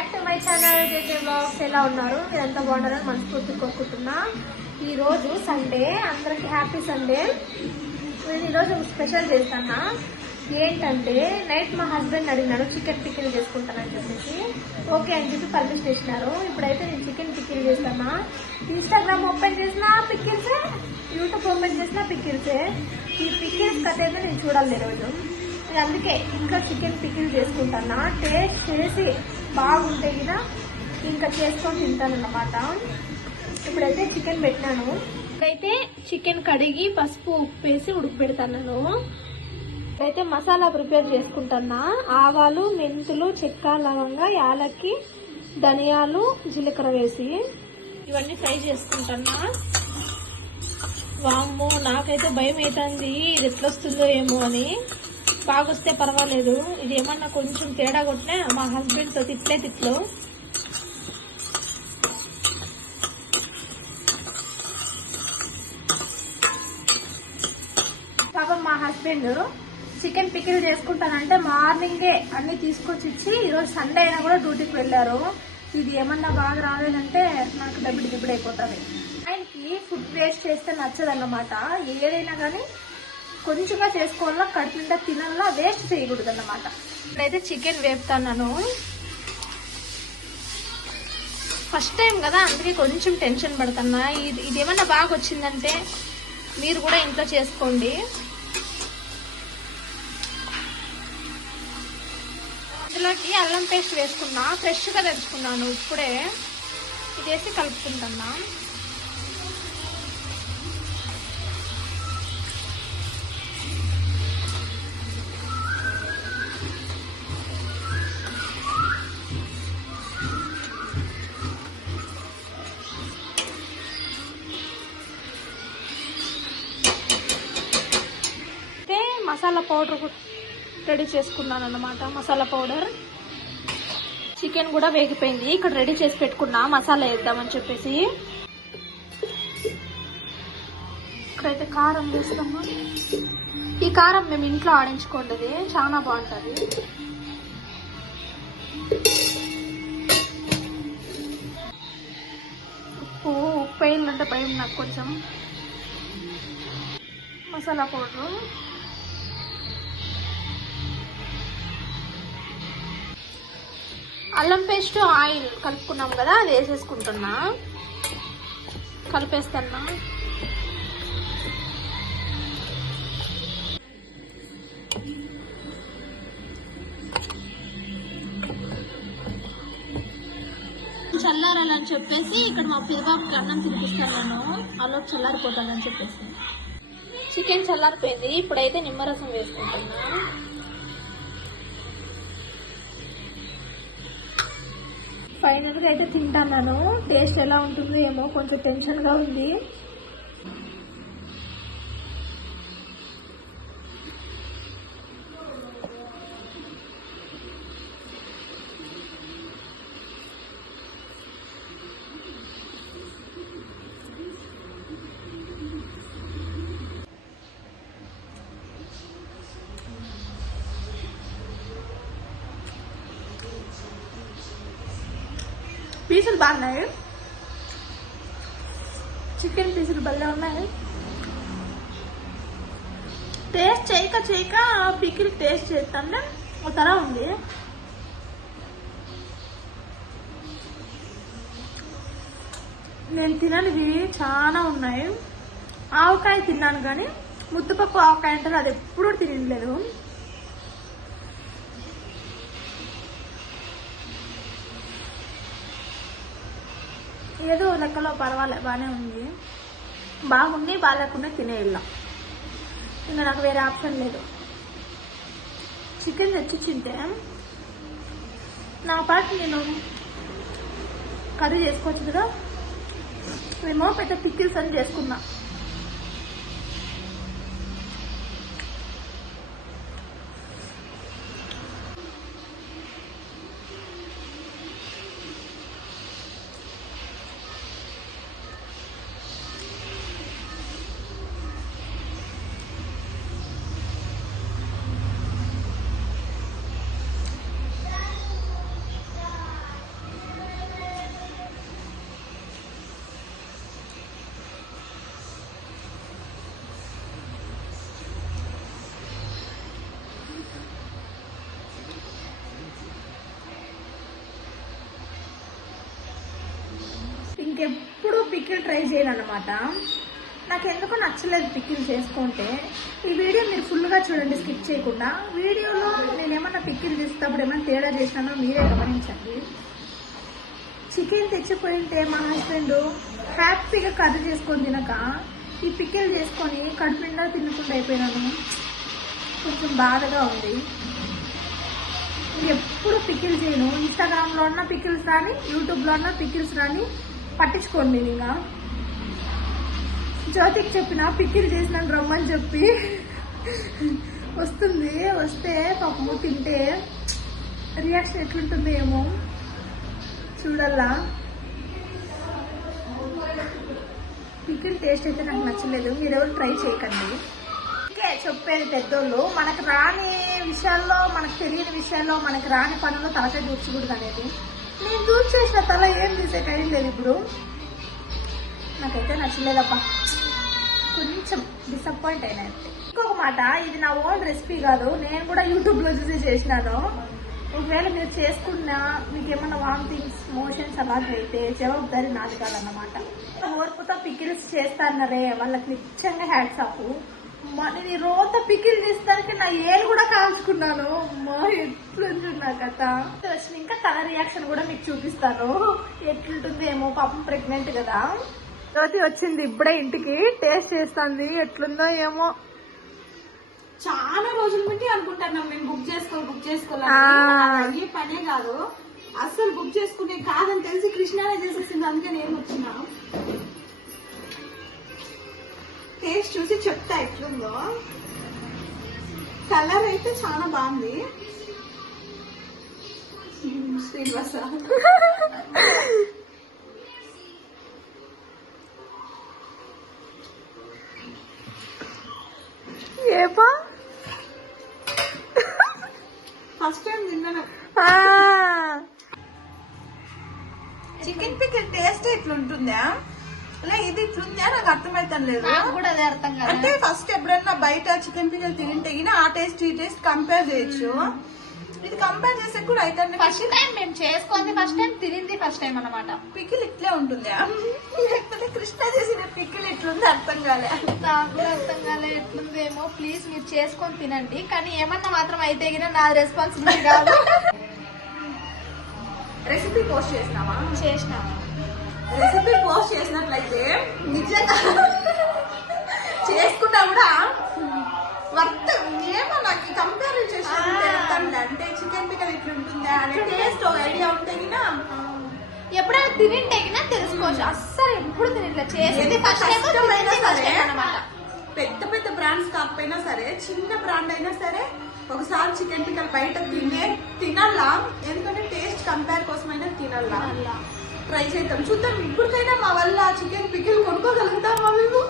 Back to my channel JJ blogs. ఎలా ఉన్నారు? మీరంతా బాగున్నారని మనస్ఫూర్తి కోరుకుంటున్నా. ఈ రోజు సండే, అందరికి హ్యాపీ సండే. నేను ఈరోజు స్పెషల్ చేస్తాను. ఏంటంటే నైట్ మా హస్బెండ్ అడిగినాడు చికెన్ పికిల్ చేసుకుంటానని చెప్పేసి ఓకే అని చెప్పి పర్మిషన్ ఇచ్చినారు. ఇప్పుడైతే నేను చికెన్ పికిల్ చేస్తాను. ఇన్స్టాగ్రామ్ ఓపెన్ చేసిన పికిల్సే, యూట్యూబ్ ఓపెన్ చేసిన పికిల్సే. ఈ పికిల్స్ కథ అయితే నేను చూడాలి ఈరోజు. అందుకే ఇంకా చికెన్ పికిల్ చేసుకుంటాను. టేస్ట్ చేసి బాగుంటే కదా ఇంకా చేసుకొని తింటానన్నమాట. ఇప్పుడైతే చికెన్ పెట్టినాను. ఇప్పుడైతే చికెన్ కడిగి పసుపు ఉప్పు వేసి ఉడకబెడతాను. ఇప్పుడైతే మసాలా ప్రిపేర్ చేసుకుంటున్నా. ఆవాలు, మెంతులు, చెక్క, లవంగ, యాలక్కి, ధనియాలు, జీలకర్ర వేసి ఇవన్నీ ఫ్రై చేసుకుంటున్నా. వామ్మో, నాకైతే భయం అవుతుంది ఇది ఎట్లొస్తుందో ఏమో అని. బాగొస్తే పర్వాలేదు, ఇది ఏమన్నా కొంచెం తేడా కొట్టినా మా హస్బెండ్ తో తిట్లు. పాపం మా హస్బెండ్ చికెన్ పికిల్ చేసుకుంటానంటే మార్నింగే అన్ని తీసుకొచ్చి ఇచ్చి, ఈరోజు సండే అయినా కూడా డ్యూటీకి వెళ్ళారు. ఇది ఏమన్నా బాగా రాలేదంటే నాకు దబ్బిడి అయిపోతుంది. ఆయనకి ఫుడ్ వేస్ట్ చేస్తే నచ్చదన్నమాట. ఏదైనా కానీ కొంచెంగా చేసుకోవాలా, కడుపు నిండా తినాలా, వేస్ట్ చేయకూడదు అన్నమాట. ఇప్పుడైతే చికెన్ వేపుతాను. ఫస్ట్ టైం కదా, అందుకే కొంచెం టెన్షన్ పడుతున్నా. ఇది ఏమన్నా బాగా వచ్చిందంటే మీరు కూడా ఇంట్లో చేసుకోండి. ఇందులోకి అల్లం పేస్ట్ వేసుకున్నా, ఫ్రెష్గా తెచ్చుకున్నాను ఇప్పుడే. ఇది వేసి కలుపుకుంటున్నా. మసాలా పౌడర్ రెడీ చేసుకున్నాను అన్నమాట. మసాలా పౌడర్, చికెన్ కూడా వేగిపోయింది. ఇక్కడ రెడీ చేసి పెట్టుకున్నా మసాలా వేద్దామని చెప్పేసి. ఇక్కడైతే కారం వేస్తాము. ఈ కారం మేము ఇంట్లో ఆడించుకోండి, చాలా బాగుంటుంది. ఉప్పు వేయాలంటే భయం నాకు కొంచెం. మసాలా పౌడరు, అల్లం పేస్ట్, ఆయిల్ కలుపుకున్నాం కదా, అది వేసేసుకుంటున్నా. కలిపేస్తున్నా. చల్లారాలని చెప్పేసి ఇక్కడ మా పిల్లబాబుకి అన్నం తినిపిస్తాను నేను. అలా చల్లారిపోతానని చెప్పేసి. చికెన్ చల్లారిపోయింది. ఇప్పుడైతే నిమ్మరసం వేసుకుంటున్నా. ఫైనల్ గా అయితే తింటాను. టేస్ట్ ఎలా ఉంటుందో ఏమో, కొంచెం టెన్షన్ గా ఉంది. పీసులు బాగున్నాయి, చికెన్ పీసులు భలే ఉన్నాయి. టేస్ట్ చేయక పికిల్ టేస్ట్ చేస్తాను ఒక తర ఉంది. నేను తిననివి చాలా ఉన్నాయి. ఆవకాయ తిన్నాను కానీ ముద్దపప్పు ఆవకాయ అంటే అది ఎప్పుడూ తినలేదు. ఏదో లెక్కలో పర్వాలేదు, బాగానే ఉంది. బాగుంది, బాగాలేకుండా తినేయాల. ఇంకా నాకు వేరే ఆప్షన్ లేదు. చికెన్ తెచ్చిచ్చింటే నా పాటు నేను కర్రీ చేసుకోవచ్చు కదా. మేము పెద్ద పికిల్స్ అని చేసుకున్నా. ఇంకెప్పుడు పికిల్ ట్రై చేయను అనమాట. నాకు ఎందుకో నచ్చలేదు పికిల్ చేసుకుంటే. ఈ వీడియో మీరు ఫుల్గా చూడండి, స్కిప్ చేయకుండా. వీడియోలో నేను ఏమన్నా పికిల్ చేసేటప్పుడు ఏమైనా తేడా చేసినానో మీరే గమనించండి. చికెన్ తెచ్చిపోయింటే మా హస్బెండ్ హ్యాపీగా కర్రీ చేసుకొని తినక ఈ పికిల్ చేసుకొని కడుపు నిండా తినకుండా అయిపోయినాను. కొంచెం బాధగా ఉంది. ఎప్పుడు పికిల్ చేయను. ఇన్స్టాగ్రామ్లో ఉన్న పికిల్స్ రాని, యూట్యూబ్లో ఉన్న పికిల్స్ రాని పట్టించుకోండి. ఇంకా జ్యోతికి చెప్పిన పికిల్ చేసినాను రమ్మని చెప్పి వస్తుంది. వస్తే పాపము తింటే రియాక్షన్ ఎట్లుంటుందో ఏమో చూడల్లా. పికిల్ టేస్ట్ అయితే నాకు నచ్చలేదు. మీరెవరు ట్రై చేయకండి. చెప్పేది పెద్దోళ్ళు, మనకు రాని విషయాల్లో, మనకు తెలియని విషయాల్లో, మనకు రాని పనుల్లో తలకాయ దూర్చకూడదు అనేది. నేను దూర్చేసిన తల ఏం తీసే టైం లేదు ఇప్పుడు. నాకైతే నచ్చలేదబ్బా, కొంచెం డిసప్పాయింట్ అయినా. ఇంకొక మాట, ఇది నా ఓన్ రెసిపీ కాదు, నేను కూడా యూట్యూబ్లో చూసి చేసినాను. ఒకవేళ మీరు చేసుకున్నా మీకు ఏమన్నా వామిటింగ్స్, మోషన్స్ అలాగే అయితే జవాబుదారి నాది కాదన్నమాట. ఓర్పుతో పికిల్స్ చేస్తానరే వాళ్ళకి నిజంగా హ్యాట్స్ ఆఫ్. నేను రోజు పికిల్ చేస్తానికి నా ఏలు కూడా కాల్చుకున్నాను. అమ్మా ఎట్లుంటుంది నా కథ. వచ్చిన ఇంకా తన రియాక్షన్ కూడా మీకు చూపిస్తాను ఎట్లుంటుంది ఏమో. పాపం ప్రెగ్నెంట్ కదా. జ్యోతి వచ్చింది ఇప్పుడే ఇంటికి, టేస్ట్ చేస్తుంది ఎట్లుందో ఏమో. చాలా రోజుల నుండి అనుకుంటున్నాం మేము బుక్ చేసుకోవాలి. ఏ పనే కాదు అస్సలు, బుక్ చేసుకునే కాదని తెలిసి కృష్ణానే చేసేసింది. అందుకే నేను వచ్చినా. టేస్ట్ చూసి చెప్తా ఎట్లుందో. కలర్ అయితే చాలా బాగుంది. శ్రీనివాస ఏపా ఫస్ట్ టైం తిన్నాను. చికెన్ పికిల్ టేస్ట్ ఇట్లుంటుందా, ఇది ఇట్లుందా నాకు అర్థమైతం లేదు. అంటే ఫస్ట్ ఎప్పుడన్నా బయట చికెన్ పికిల్ తింటే ఆ టేస్ట్ ఈ టేస్ట్ కంపేర్ చేయొచ్చు. ఇది కంపేర్ చేసే కూడా అయితే ఫస్ట్ టైం మేము చేసుకుంది, ఫస్ట్ టైం తినింది ఫస్ట్ టైం అనమాట. పికిల్ ఇట్లే ఉంటుందా, లేకపోతే కృష్ణ చేసిన పికిల్ ఇట్లుంది అర్థం కాలే. నాకు కూడా అర్థం కాలే ఎట్లుందేమో. ప్లీజ్ మీరు చేసుకొని తినండి, కానీ ఏమన్నా మాత్రం అయితే నా రెస్పాన్సిబిలిటీ కాదు. రెసిపీ పోస్ట్ చేసినావా? చేసినావా? రెసిపీ పోస్ట్ చేసినట్లయితే నిజంగా చేసుకున్నా కూడా వర్త్ ఏమో. నాకు కంపేర్ చేసి అంటే చికెన్ పికల్ ఇట్లుంటుందా అనే టేస్ట్ ఒక ఐడియా ఉంటే ఎప్పుడైనా తినింటే తెలుసుకోవచ్చు. అస్సలు ఎప్పుడు తినట్లే చేసేది పెద్ద పెద్ద బ్రాండ్స్ కాకపోయినా సరే, చిన్న బ్రాండ్ అయినా సరే ఒకసారి చికెన్ పికల్ బయట తినాలా. ఎందుకంటే టేస్ట్ కంపేర్ కోసమైనా తినాలా. ట్రై చేద్దాం, చూద్దాం. ఇప్పటికైనా మా వల్ల చికెన్ పికిల్ కొనుక్కోగలుగుతాం. మేము